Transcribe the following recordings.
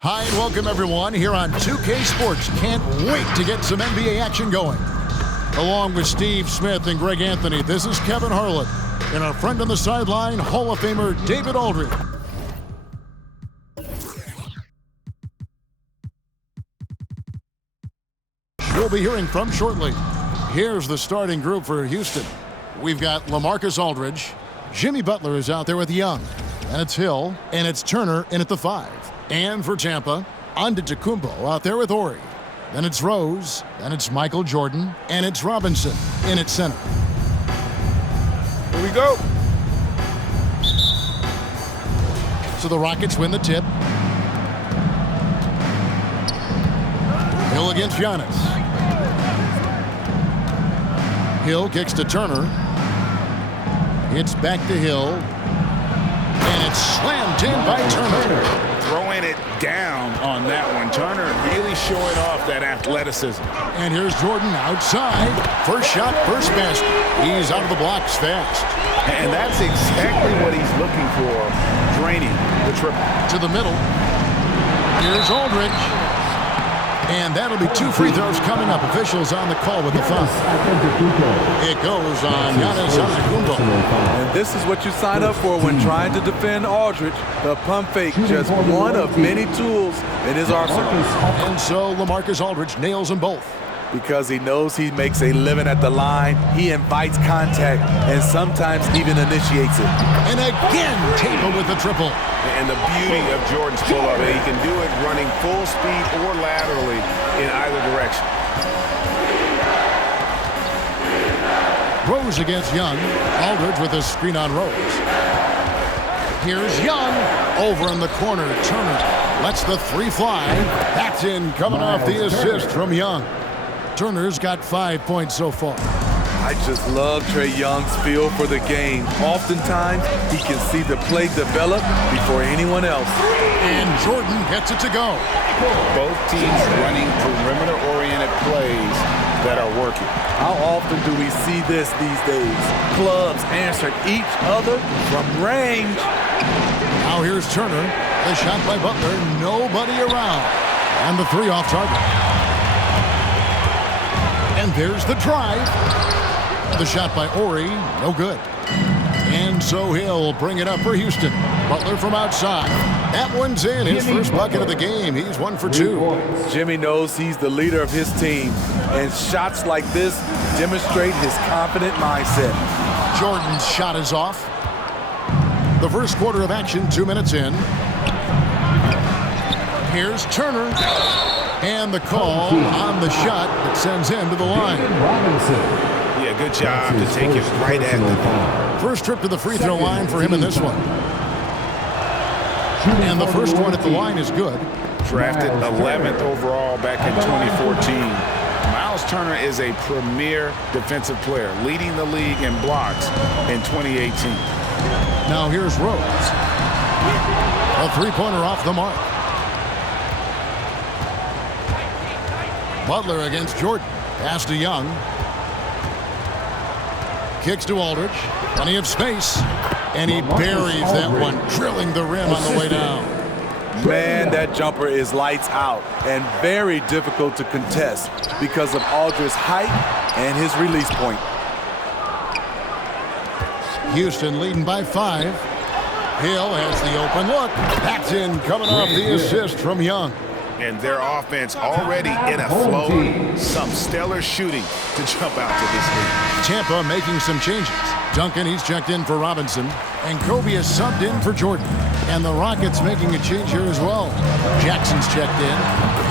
Hi, and welcome everyone here on 2K Sports. Can't wait to get some NBA action going. Along with Steve Smith and Greg Anthony, this is Kevin Harlan and our friend on the sideline, Hall of Famer David Aldridge. We'll be hearing from shortly. Here's the starting group for Houston. We've got LaMarcus Aldridge. Jimmy Butler is out there with Young. And it's Hill, and it's Turner in at the 5. And for Tampa, Antetokounmpo out there with Ori. Then it's Rose, then it's Michael Jordan, and it's Robinson in at center. Here we go. So the Rockets win the tip. Hill against Giannis. Hill kicks to Turner. It's back to Hill. And it's slammed in by Turner. Throwing it down on that one. Turner really showing off that athleticism. And here's Jordan outside. First shot, first basket. He's out of the blocks fast. And that's exactly what he's looking for, draining the triple. To the middle. Here's Aldridge. And that'll be 2 free throws coming up. Officials on the call with the foul. It goes on Giannis Antetokounmpo. And this is what you sign up for when trying to defend Aldridge. The pump fake, just one of many tools in his arsenal. And so LaMarcus Aldridge nails them both. Because he knows he makes a living at the line, he invites contact and sometimes even initiates it. And again, Tampa with the triple. And the beauty of Jordan's pull-up, he can do it running full speed or laterally in either direction. Rose against Young. Aldridge with a screen on Rose. Here's Young. Over in the corner, Turner lets the 3 fly. That's in, coming off the assist from Young. Turner's got 5 points so far. I just love Trae Young's feel for the game. Oftentimes, he can see the play develop before anyone else. And Jordan gets it to go. Both teams running perimeter-oriented plays that are working. How often do we see this these days? Clubs answer each other from range. Now here's Turner. The shot by Butler. Nobody around. And the 3 off target. And there's the drive. The shot by Ori, no good. And so he'll bring it up for Houston. Butler from outside. That one's in. His first bucket of the game. He's 1 for 2. Jimmy knows he's the leader of his team. And shots like this demonstrate his confident mindset. Jordan's shot is off. The first quarter of action, 2 minutes in. Here's Turner. And the call on the shot that sends him to the line. Yeah, good job to take it right at the ball. First trip to the free throw line for him in this one. And the first one at the line is good. Drafted 11th overall back in 2014. Miles Turner is a premier defensive player, leading the league in blocks in 2018. Now here's Rose. A 3-pointer off the mark. Butler against Jordan. Pass to Young. Kicks to Aldridge. Plenty of space. And he buries that one, drilling the rim on the way down. Man, that jumper is lights out and very difficult to contest because of Aldridge's height and his release point. Houston leading by 5. Hill has the open look. That's in, coming off the assist from Young. And their offense already in a flow. Some stellar shooting to jump out to this lead. Tampa making some changes. Duncan, he's checked in for Robinson. And Kobe is subbed in for Jordan. And the Rockets making a change here as well. Jackson's checked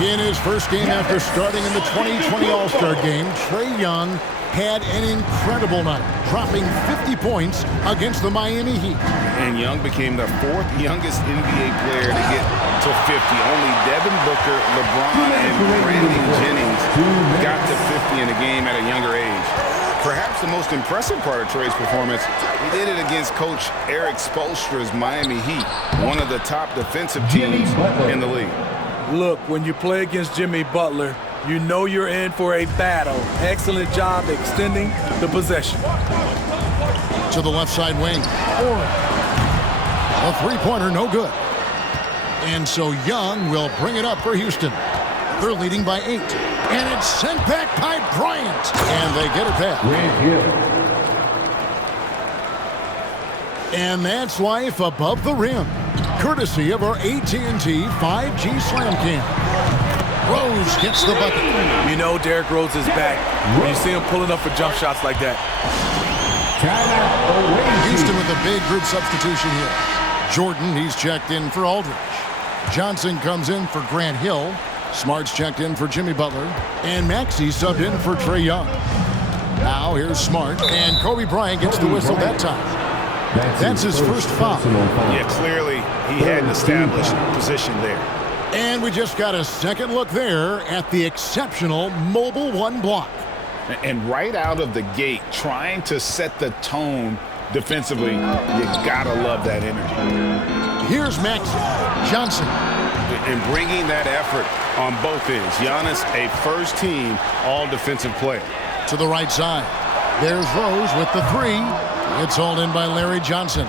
in his first game after starting in the 2020 All-Star game, Trae Young had an incredible night, dropping 50 points against the Miami Heat. And Young became the 4th youngest NBA player to get to 50. Only Devin Booker, LeBron, and Brandon Jennings got to 50 in a game at a younger age. Perhaps the most impressive part of Trae's performance, he did it against Coach Eric Spoelstra's Miami Heat, one of the top defensive teams in the league. Look, when you play against Jimmy Butler, you know you're in for a battle. Excellent job extending the possession. To the left side wing. A 3-pointer, no good. And so Young will bring it up for Houston. They're leading by 8. And it's sent back by Bryant. And they get it back. And that's life above the rim. Courtesy of our AT&T 5G Slam Cam. Rose gets the bucket. You know Derrick Rose is back when you see him pulling up for jump shots like that. Houston with a big group substitution here. Jordan, he's checked in for Aldridge. Johnson comes in for Grant Hill. Smart's checked in for Jimmy Butler. And Maxey subbed in for Trae Young. Now here's Smart. And Kobe Bryant gets the whistle that time. That's his first foul. Yeah, clearly he had an established position there. And we just got a second look there at the exceptional Mobile One block. And right out of the gate, trying to set the tone defensively, you gotta love that energy. Here's Maxey. Johnson. And bringing that effort on both ends. Giannis, a first-team all-defensive player. To the right side. There's Rose with the 3. It's hauled in by Larry Johnson.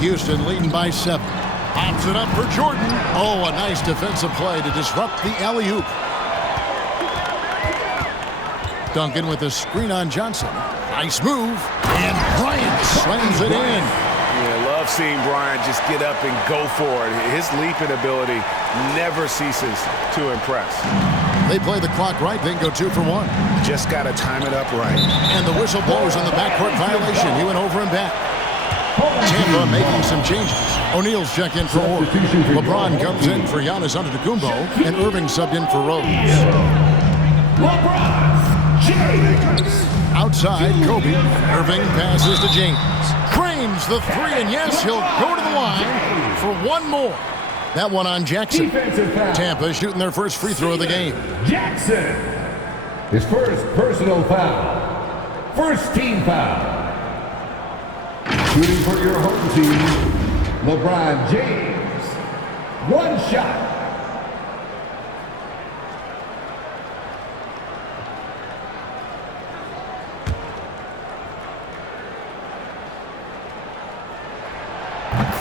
Houston leading by 7. Pops it up for Jordan. Oh, a nice defensive play to disrupt the alley-oop. Duncan with a screen on Johnson. Nice move. And Bryant slams it in. Yeah, love seeing Bryant just get up and go for it. His leaping ability never ceases to impress. They play the clock right, then go 2 for 1. Just got to time it up right. And the whistle blows on the backcourt violation. He went over and back. Tampa making some changes. O'Neal's checked in for Orr. LeBron comes in for Giannis Antetokounmpo, and Irving subbed in for Rose. Outside, Kobe. Irving passes to James. Frames the 3, and yes, he'll go to the line for one more. That one on Jackson. Tampa shooting their first free throw of the game. Jackson. His first personal foul. First team foul. Shooting for your home team, LeBron James. One shot.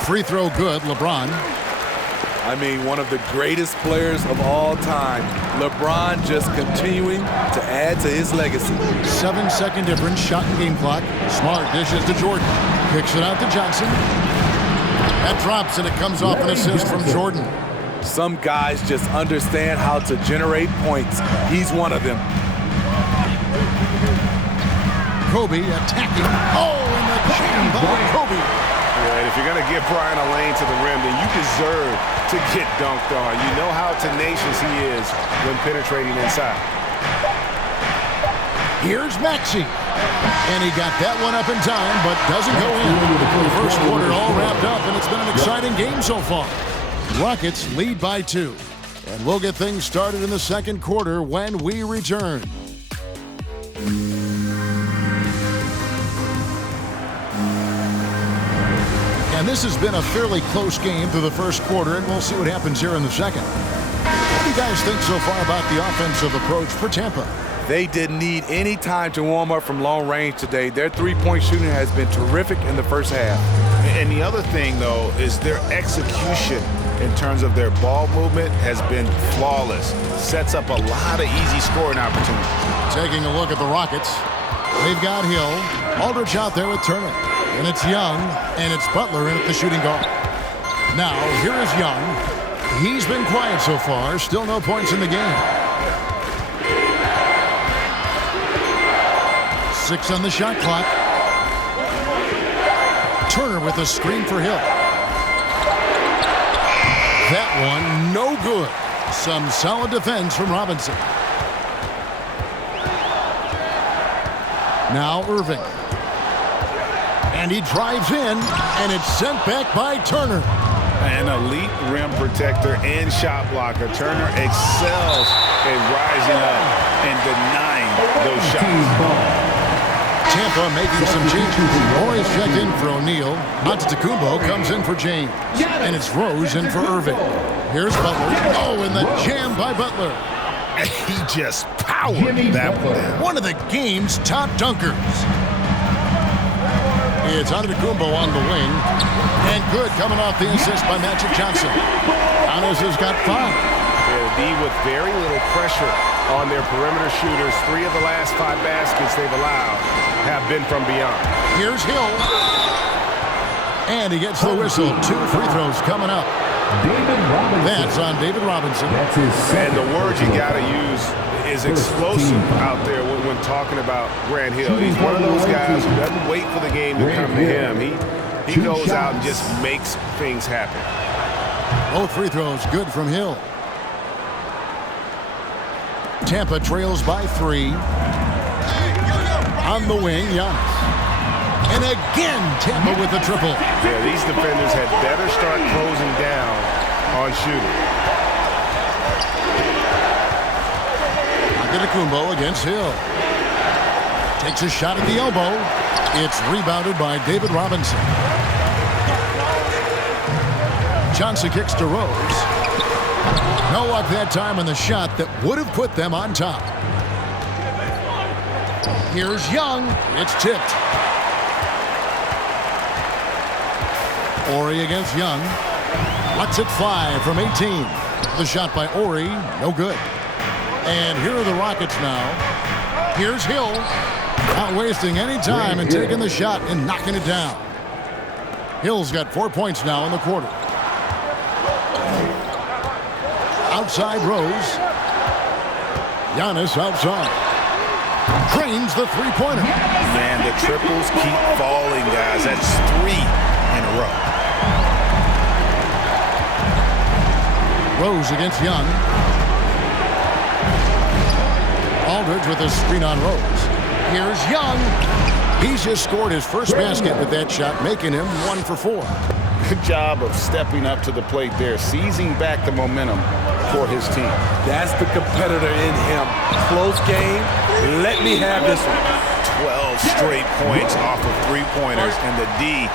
Free throw good, LeBron. I mean, one of the greatest players of all time. LeBron just continuing to add to his legacy. 7-second difference, shot and game clock. Smart dishes to Jordan. Kicks it out to Johnson. That drops, and it comes off an assist from Jordan. Some guys just understand how to generate points. He's one of them. Kobe attacking. Oh, and the jam by Kobe. Yeah, and if you're going to give Bryant a lane to the rim, then you deserve to get dunked on. You know how tenacious he is when penetrating inside. Here's Maxey. And he got that one up in time, but doesn't go in. The first quarter all wrapped up, and it's been an exciting game so far. Rockets lead by 2. And we'll get things started in the second quarter when we return. And this has been a fairly close game through the first quarter, and we'll see what happens here in the second. What do you guys think so far about the offensive approach for Tampa? They didn't need any time to warm up from long range today. Their three-point shooting has been terrific in the first half. And the other thing, though, is their execution in terms of their ball movement has been flawless. Sets up a lot of easy scoring opportunities. Taking a look at the Rockets. They've got Hill. Aldridge out there with Turner. And it's Young, and it's Butler in at the shooting guard. Now, here is Young. He's been quiet so far. Still no points in the game. 6 on the shot clock. Turner with a screen for Hill. That one, no good. Some solid defense from Robinson. Now Irving. And he drives in, and it's sent back by Turner. An elite rim protector and shot blocker. Turner excels at rising up and denying those shots. Tampa making some changes. Morris checked in for O'Neal. Antetokounmpo comes in for James. And it's Rose in for Irving. Here's Butler. Oh, and the jam by Butler. He just powered that one down. One of the game's top dunkers. It's Antetokounmpo on the wing. And And good coming off the assist by Magic Johnson. Giannis has got 5. Yeah, D with very little pressure on their perimeter shooters. 3 of the last 5 baskets they've allowed have been from beyond. Here's Hill. And he gets the whistle. 2 free throws coming up. David Robinson. That's on David Robinson. That's his And second. the word you got to use is explosive out there when talking about Grant Hill. He's one of those guys who doesn't wait for the game to come to him. He goes out and just makes things happen. Both free throws good from Hill. Tampa trails by 3. On the wing, Giannis. And again, Tampa with the triple. Yeah, these defenders had better start closing down on shooting. Antetokounmpo against Hill. Takes a shot at the elbow. It's rebounded by David Robinson. Johnson kicks to Rose. No luck that time on the shot that would have put them on top. Here's Young. It's tipped. Ori against Young. Lets it fly from 18. The shot by Ori, no good. And here are the Rockets now. Here's Hill. Not wasting any time and taking the shot and knocking it down. Hill's got 4 points now in the quarter. Outside Rose. Giannis outside. Drains the three-pointer. Man, the triples keep falling, guys. That's 3 in a row. Rose against Young. Aldridge with a screen on Rose. Here's Young. He's just scored his first basket with that shot, making him 1 for 4. Good job of stepping up to the plate there, seizing back the momentum for his team. That's the competitor in him. Close game. Let me have this one. 12 straight points off of 3-pointers, and the D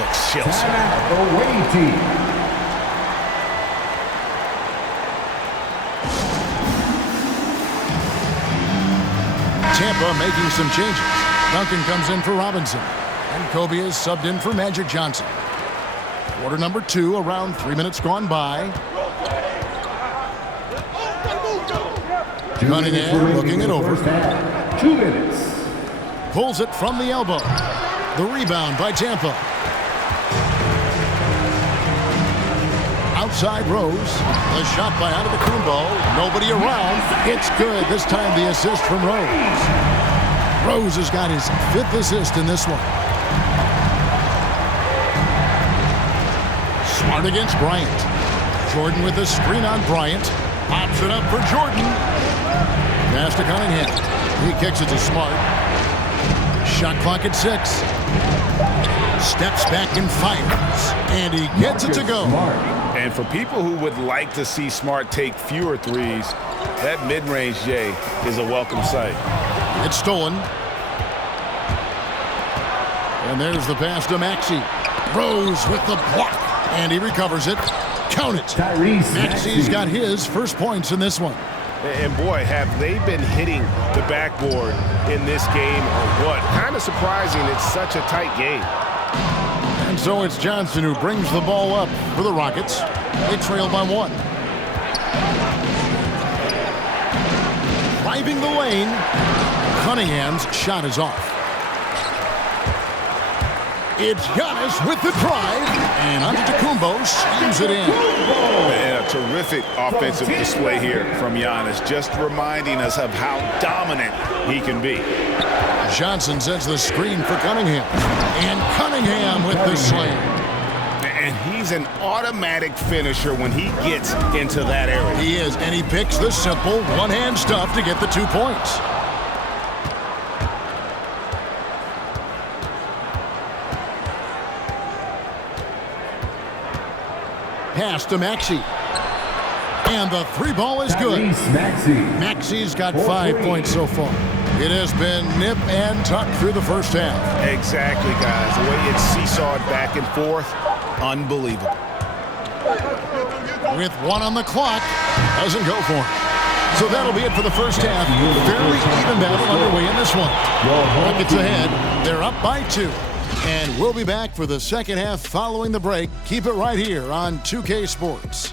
looks Chelsea. Away team. Tampa making some changes. Duncan comes in for Robinson. And Kobe is subbed in for Magic Johnson. Quarter number 2, around 3 minutes gone by. Cunningham looking it over. 2 minutes. Pulls it from the elbow. The rebound by Tampa. Outside Rose. The shot by Antetokounmpo. Nobody around. It's good. This time the assist from Rose. Rose has got his 5th assist in this one. Smart against Bryant. Jordan with the screen on Bryant. Pops it up for Jordan. Pass to Cunningham. He kicks it to Smart. Shot clock at 6. Steps back and fires. And he gets it to go. And for people who would like to see Smart take fewer threes, that mid-range J is a welcome sight. It's stolen. And there's the pass to Maxey. Rose with the block. And he recovers it. Count it. Tyrese Maxey's got his first points in this one. And boy, have they been hitting the backboard in this game or what? Kind of surprising it's such a tight game. And so it's Johnson who brings the ball up for the Rockets. They trail by 1. Driving the lane. Cunningham's shot is off. It's Giannis with the drive. And Antetokounmpo slams it in. And a terrific offensive display here from Giannis, just reminding us of how dominant he can be. Johnson sends the screen for Cunningham. And Cunningham with the slam. And he's an automatic finisher when he gets into that area. He is, and he picks the simple one-hand stuff to get the 2 points. Pass to Maxey. And the 3 ball is good. Maxey's got 5 points so far. It has been nip and tuck through the first half. Exactly, guys. The way it's seesawed back and forth, unbelievable. With 1 on the clock, doesn't go for him. So that'll be it for the first half. Fairly even battle underway in this one. Rockets ahead. They're up by 2. And we'll be back for the second half following the break. Keep it right here on 2K Sports.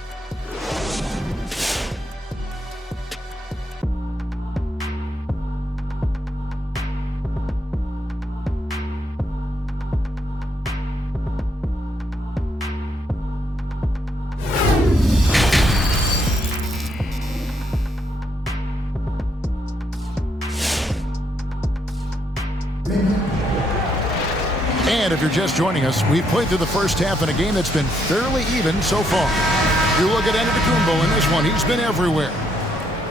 And if you're just joining us, we've played through the first half in a game that's been fairly even so far. You look at Antetokounmpo in this one, he's been everywhere.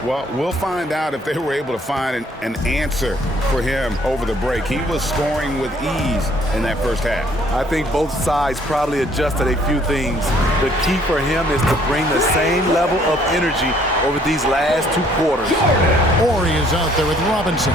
Well, we'll find out if they were able to find an answer for him over the break. He was scoring with ease in that first half. I think both sides probably adjusted a few things. The key for him is to bring the same level of energy over these last 2 quarters. Ori is out there with Robinson.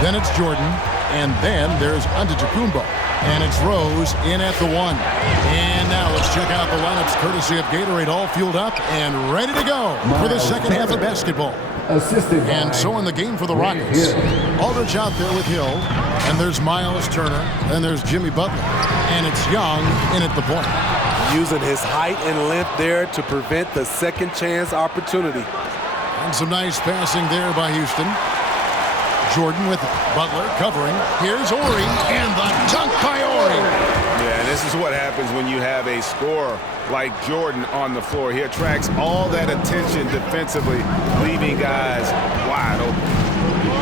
Then it's Jordan. And then there's Antetokounmpo. And it's Rose in at the 1. And now let's check out the lineups courtesy of Gatorade, all fueled up and ready to go for the second half of basketball. And so in the game for the Rockets, Aldridge out there with Hill. And there's Miles Turner. And there's Jimmy Butler. And it's Young in at the point. Using his height and length there to prevent the second chance opportunity. And some nice passing there by Houston. Jordan with Butler covering. Here's Ori, and the dunk by Ori. Yeah, this is what happens when you have a scorer like Jordan on the floor. He attracts all that attention defensively, leaving guys wide open.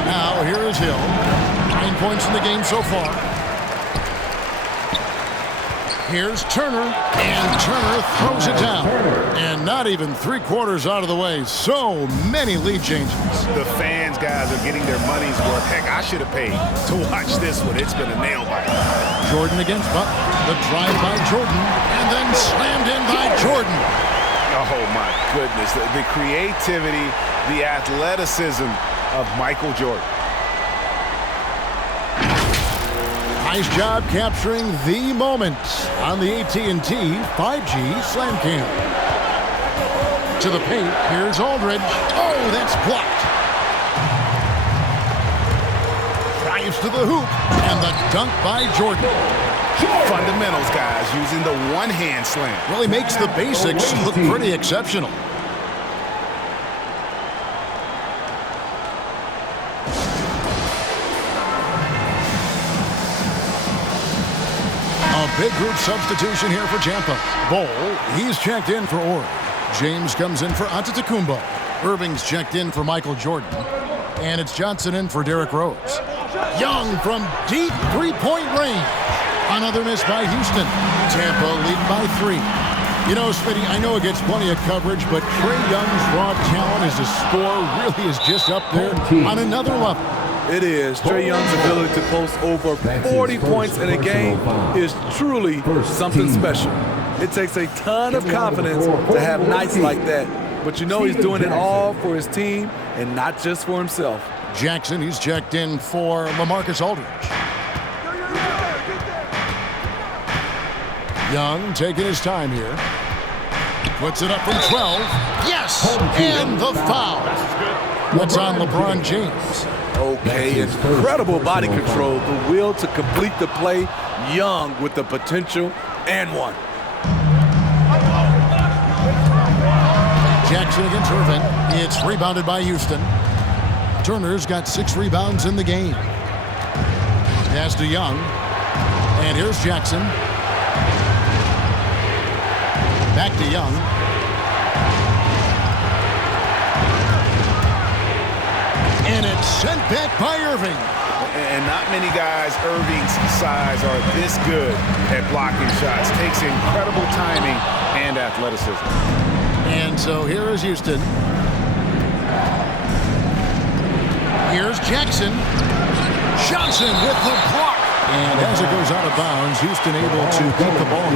Now, here is Hill. 9 points in the game so far. Here's Turner, and Turner throws it down. And not even 3/4 out of the way. So many lead changes. The fans, guys, are getting their money's worth. Heck, I should have paid to watch this one. It's been a nail biter. Jordan against Butler. The drive by Jordan, and then slammed in by Jordan. Oh, my goodness. The creativity, the athleticism of Michael Jordan. Nice job capturing the moment on the AT&T 5G Slam Cam. To the paint, here's Aldridge. Oh, that's blocked. Drives to the hoop, and the dunk by Jordan. Fundamentals, guys, using the one-hand slam. Really makes the basics look pretty exceptional. A big group substitution here for Tampa. Bol, he's checked in for Ori. James comes in for Antetokounmpo. Irving's checked in for Michael Jordan. And it's Johnson in for Derrick Rose. Young from deep three-point range. Another miss by Houston. Tampa lead by 3. You know, Smitty, I know it gets plenty of coverage, but Trae Young's raw talent as a scorer really is just up there on another level. It is. Trae Young's ability to post over 40 points in a game is truly something special. It takes a ton of confidence to have nights like that. But you know he's doing it all for his team and not just for himself. Jackson, he's checked in for LaMarcus Aldridge. Young taking his time here. Puts it up from 12. Yes! And the foul. That's on LeBron James. Okay, incredible body control, the will to complete the play. Young with the potential and one. Jackson against Irving. It's rebounded by Houston. Turner's got 6 rebounds in the game. Pass to Young. And here's Jackson. Back to Young. And it's sent back by Irving. And not many guys Irving's size are this good at blocking shots. Takes incredible timing and athleticism. And so here is Houston. Here's Jackson. Johnson with the block. And as it goes out of bounds, Houston able to keep the ball.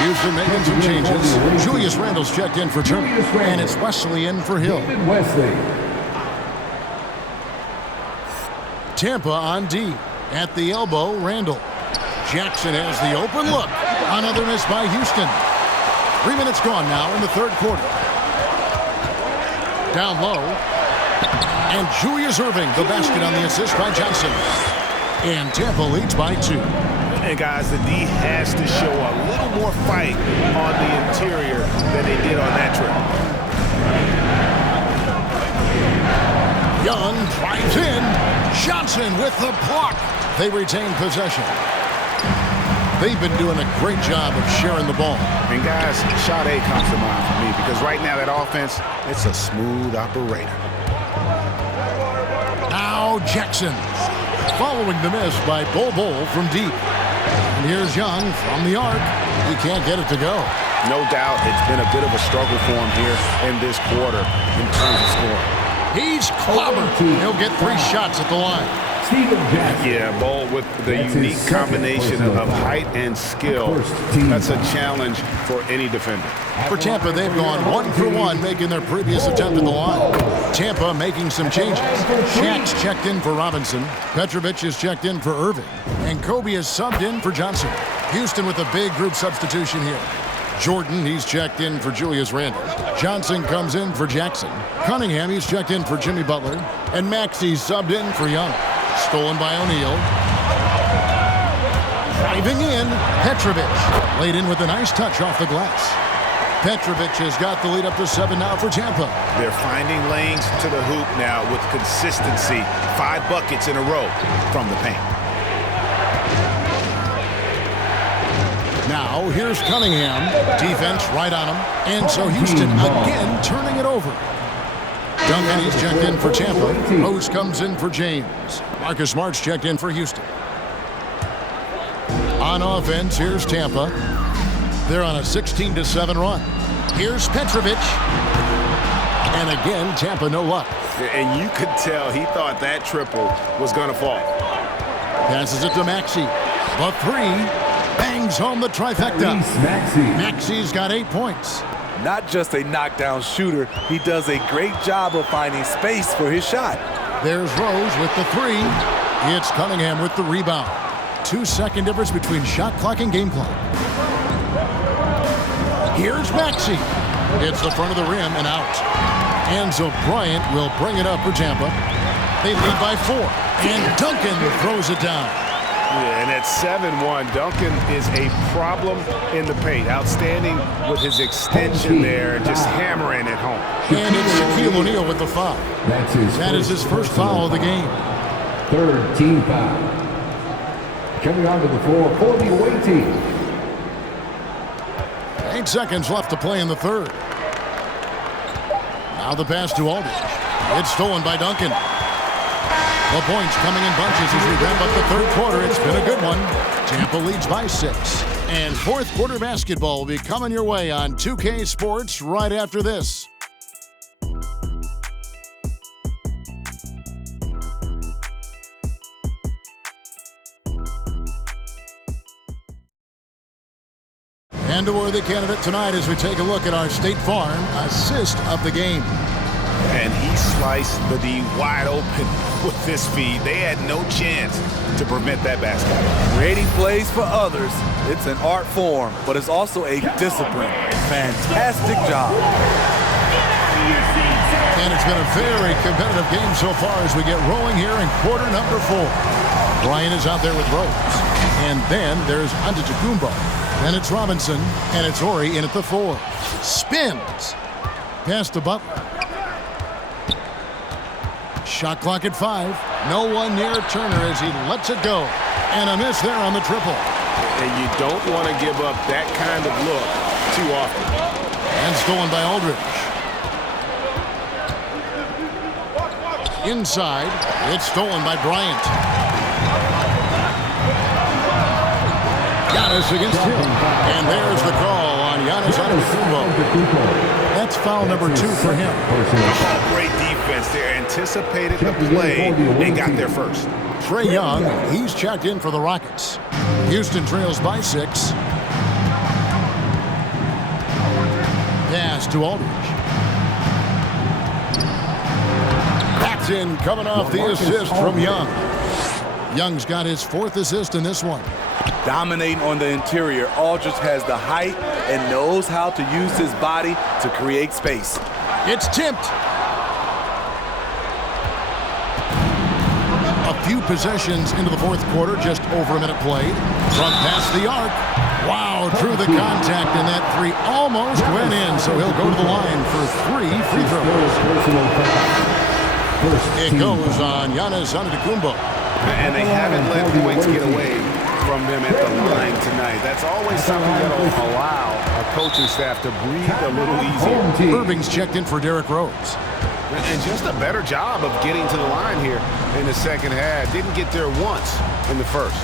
Houston making some changes. Julius Randle's checked in for Turner. And it's Wesley in for Hill. Tampa on D. At the elbow, Randle. Jackson has the open look. Another miss by Houston. 3 minutes gone now in the third quarter. Down low. And Julius Irving, the basket on the assist by Johnson. And Tampa leads by 2. And guys, the D has to show a little more fight on the interior than they did on that trip. Young drives in. Johnson with the block. They retain possession. They've been doing a great job of sharing the ball. And guys, Sade comes to mind for me because right now that offense, it's a smooth operator. Now Jackson, following the miss by Bol from deep. And here's Young from the arc. He can't get it to go. No doubt it's been a bit of a struggle for him here in this quarter in terms of scoring. He's clobbered. He'll get 3 shots at the line. Yeah, Bol with the unique combination of height and skill. That's a challenge for any defender. For Tampa, they've gone 1 for 1, making their previous attempt at the line. Tampa making some changes. Shaq's checked in for Robinson. Petrovic is checked in for Irving. And Kobe is subbed in for Johnson. Houston with a big group substitution here. Jordan, he's checked in for Julius Randle. Johnson comes in for Jackson. Cunningham, he's checked in for Jimmy Butler. And Maxey's subbed in for Young. Stolen by O'Neal. Driving in, Petrovic. Laid in with a nice touch off the glass. Petrovic has got the lead up to 7 now for Tampa. They're finding lanes to the hoop now with consistency. 5 buckets in a row from the paint. Now, here's Cunningham. Defense right on him. And so Houston again turning it over. Duncan, he's checked in for Tampa. Rose comes in for James. Marcus Smart's checked in for Houston. On offense, here's Tampa. They're on a 16-7 run. Here's Petrovic. And again, Tampa no luck. And you could tell he thought that triple was going to fall. Passes it to Maxey. The 3. Bangs home the trifecta. Maxey's got 8 points. Not just a knockdown shooter, he does a great job of finding space for his shot. There's Rose with the 3. It's Cunningham with the rebound. 2-second difference between shot clock and game clock. Here's Maxey. It's the front of the rim and out. Enzo Bryant will bring it up for Tampa. They lead by 4. And Duncan throws it down. Yeah, and at 7-1, Duncan is a problem in the paint. Outstanding with his extension there, just hammering it home. And it's Shaquille O'Neal with the foul. That is his first foul of the game. 3rd team foul. Coming onto the floor for the away team. 8 seconds left to play in the 3rd. Now the pass to Aldridge. It's stolen by Duncan. The points coming in bunches as we wrap up the 3rd quarter. It's been a good one. Tampa leads by 6. And 4th quarter basketball will be coming your way on 2K Sports right after this. And a worthy candidate tonight as we take a look at our State Farm assist of the game. And he sliced the D wide open with this feed. They had no chance to prevent that basket. Creating plays for others, it's an art form, but it's also a discipline. Fantastic job. And it's been a very competitive game so far as we get rolling here in quarter number 4. Bryant is out there with Rose. And then there's Antetokounmpo. Then it's Robinson, and it's Ori in at the 4. Spins. Pass to Butler. Shot clock at 5. No one near Turner as he lets it go. And a miss there on the triple. And you don't want to give up that kind of look too often. And stolen by Aldridge. Inside, it's stolen by Bryant. Giannis against him. And there's the call on Giannis Antetokounmpo. That's foul number 2 for him. Oh, great defense there. Anticipated the play and got there first. Trae Young, he's checked in for the Rockets. Houston trails by 6. Pass to Aldridge. Paxson coming off the assist from Young. Young's got his 4th assist in this one. Dominating on the interior, Aldridge has the height and knows how to use his body to create space. It's tipped. A few possessions into the fourth quarter, just over a minute played. From past the arc. Wow, drew the contact, and that three almost went in, so he'll go to the line for 3 free throws. It goes on Giannis Antetokounmpo. And they haven't let points get away from them at the line tonight. That's always something that will allow a coaching staff to breathe a little easier. Irving's checked in for Derrick Rose. And just a better job of getting to the line here in the second half. Didn't get there once in the first.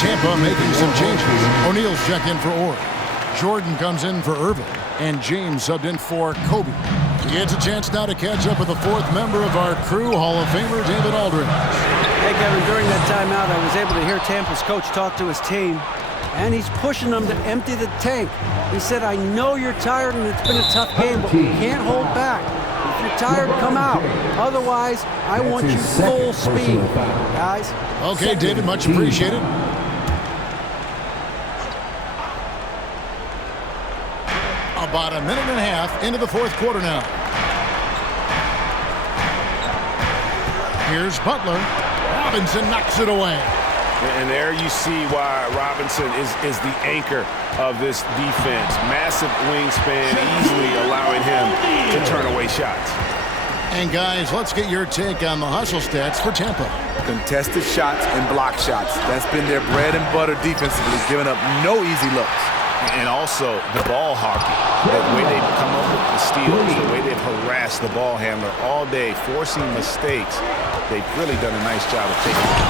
Tampa making some changes. O'Neal's checked in for Orr. Jordan comes in for Irving. And James subbed in for Kobe. He gets a chance now to catch up with the fourth member of our crew, Hall of Famer David Aldridge. Hey, Kevin, during that timeout, I was able to hear Tampa's coach talk to his team, and he's pushing them to empty the tank. He said, I know you're tired and it's been a tough game, but we can't hold back. If you're tired, come out. Otherwise, I want you full speed, guys. Okay, David, much appreciated. About a minute and a half into the fourth quarter now. Here's Butler. Robinson knocks it away. And there you see why Robinson is the anchor of this defense. Massive wingspan, easily allowing him to turn away shots. And guys, let's get your take on the hustle stats for Tampa. Contested shots and block shots. That's been their bread and butter defensively, giving up no easy looks. And also the ball hockey, the way they've come up with the steals, the way they've harassed the ball handler all day, forcing mistakes. They've really done a nice job of taking it.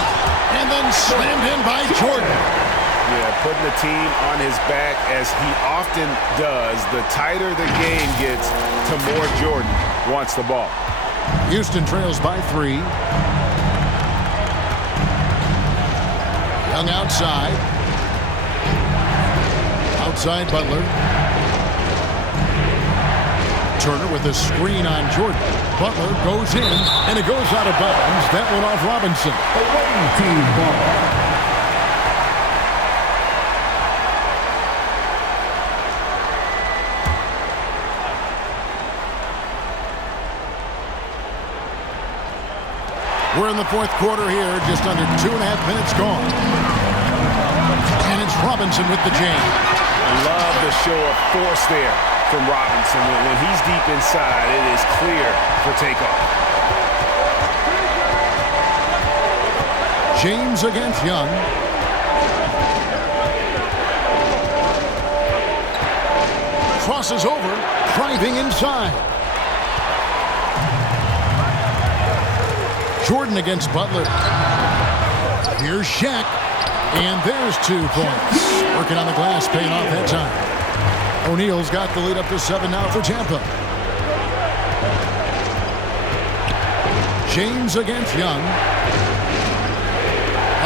And then slammed in by Jordan. Yeah, putting the team on his back as he often does. The tighter the game gets, the more Jordan wants the ball. Houston trails by 3. Young outside. Outside Butler. Turner with a screen on Jordan. Butler goes in, and it goes out of bounds. That one off Robinson. Away team ball. We're in the fourth quarter here, just under 2.5 minutes gone. And it's Robinson with the jam. Love the show of force there from Robinson. When he's deep inside, it is clear for takeoff. James against Young. Crosses over, driving inside. Jordan against Butler. Here's Shaq. And there's 2 points. Working on the glass, paying off that time. O'Neal's got the lead up to 7 now for Tampa. James against Young.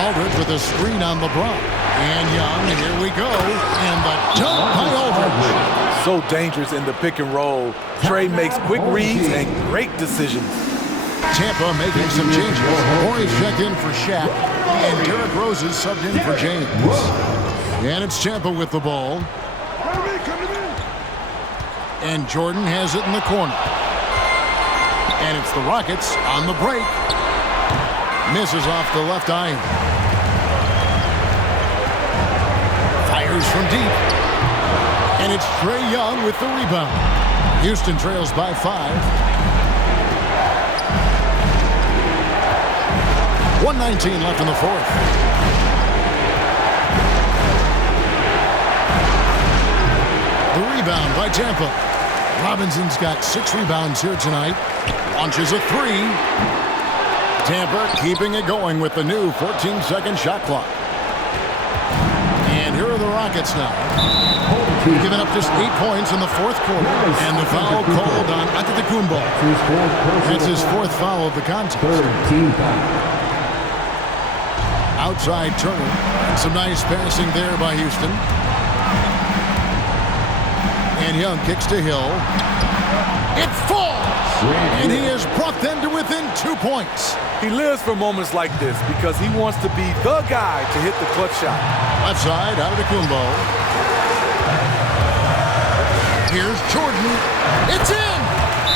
Aldridge with a screen on LeBron. And Young, and here we go. And the dunk by Aldridge. So dangerous in the pick and roll. Trey makes quick reads and great decisions. Tampa making some changes. Morey's checked in for Shaq. And Derrick Rose is subbed in for James. And it's Tampa with the ball. And Jordan has it in the corner. And it's the Rockets on the break. Misses off the left iron. Fires from deep. And it's Trae Young with the rebound. Houston trails by 5. 1:19 left in the fourth. The rebound by Tampa. Robinson's got 6 rebounds here tonight. Launches a 3. Tampa keeping it going with the new 14-second shot clock. And here are the Rockets now. Giving up just 8 points in the fourth quarter. And the foul called on Antetokounmpo. That's his 4th foul of the contest. Team foul. Outside Turner. Some nice passing there by Houston. And Young kicks to Hill. It falls. And he has brought them to within 2 points. He lives for moments like this because he wants to be the guy to hit the clutch shot. Left side, Antetokounmpo. Here's Jordan. It's in.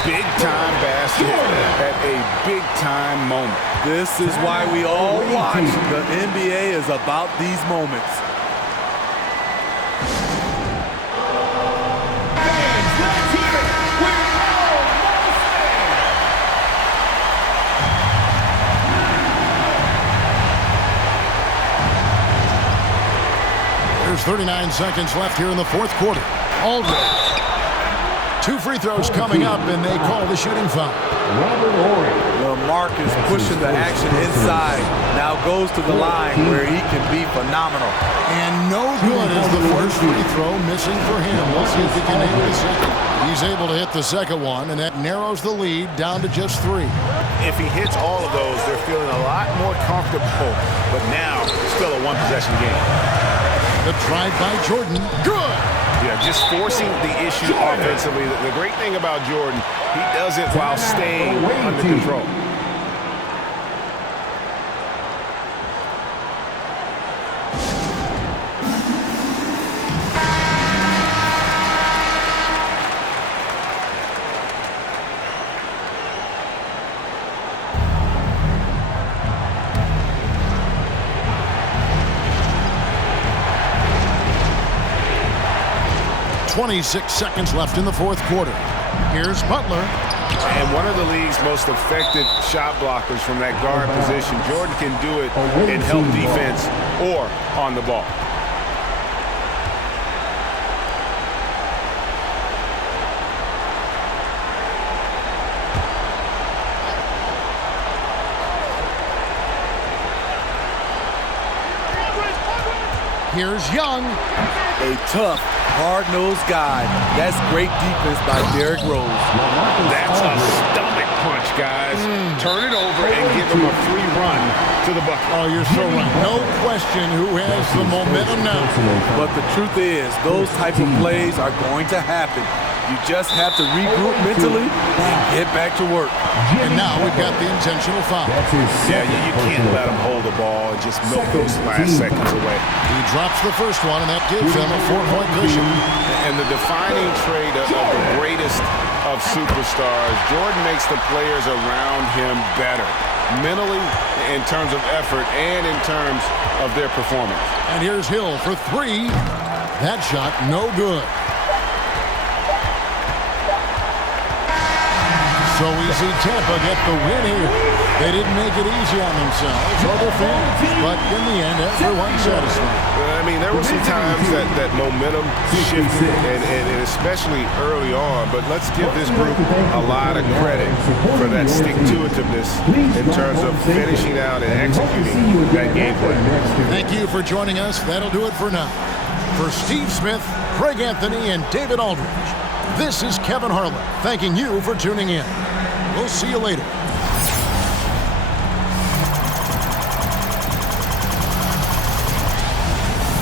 Big-time basket at a big-time moment. This is why we all watch. The NBA is about these moments. There's 39 seconds left here in the fourth quarter. Aldridge. 2 free throws coming up, and they call the shooting foul. Robert Horry. LaMarcus pushing the action inside. Now goes to the line where he can be phenomenal. And no good is the first free throw missing for him. We'll see if he can nail the second. He's able to hit the second one, and that narrows the lead down to just 3. If he hits all of those, they're feeling a lot more comfortable. But now, still a one-possession game. The drive by Jordan. Good. Yeah, just forcing the issue offensively. The great thing about Jordan, he does it while staying under control. .26 seconds left in the fourth quarter. Here's Butler. And one of the league's most effective shot blockers from that guard position. Jordan can do it in help defense or on the ball. Here's Young. A tough, hard-nosed guy. That's great defense by Derrick Rose. That's a stomach punch, guys. Turn it over and give him a free run to the bucket. Oh, you're so right. No question who has the momentum now. But the truth is, those type of plays are going to happen. You just have to regroup mentally and get back to work. And now we've got the intentional foul. Yeah, you can't let him hold the ball and just milk those last seconds away. He drops the first one, and that gives him a 4-point cushion. And the defining trait of the greatest of superstars, Jordan makes the players around him better, mentally, in terms of effort, and in terms of their performance. And here's Hill for 3. That shot, no good. So easy, Tampa get the win here. They didn't make it easy on themselves or their fans, but in the end, everyone's satisfied. I mean, there were some times that momentum shifted, and especially early on, but let's give this group a lot of credit for that stick-to-itiveness in terms of finishing out and executing that game plan. Thank you for joining us. That'll do it for now. For Steve Smith, Craig Anthony, and David Aldridge, this is Kevin Harlan thanking you for tuning in. We'll see you later.